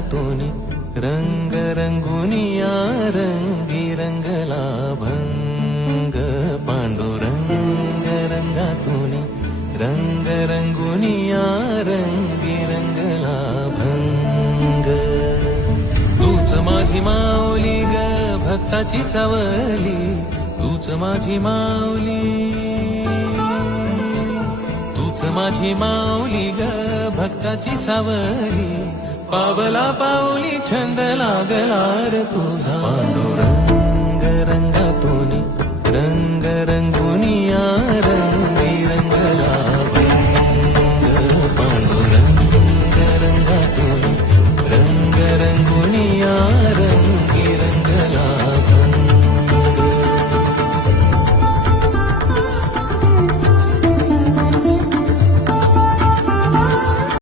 रंगातून रंग रंगुनिया रंगी रंगला भंग पांडुरंग रंगातून रंग रंगुनिया रंगी रंगला भंग तूच माझी माऊली ग भक्ताची सावली तूच माझी माऊली तूच माझी माऊली ग भक्ताची सावली पावला पाऊली छंद लागला रे तुझा पांडुरंग रंगातून रंग रंगुनिया रंगी रंगला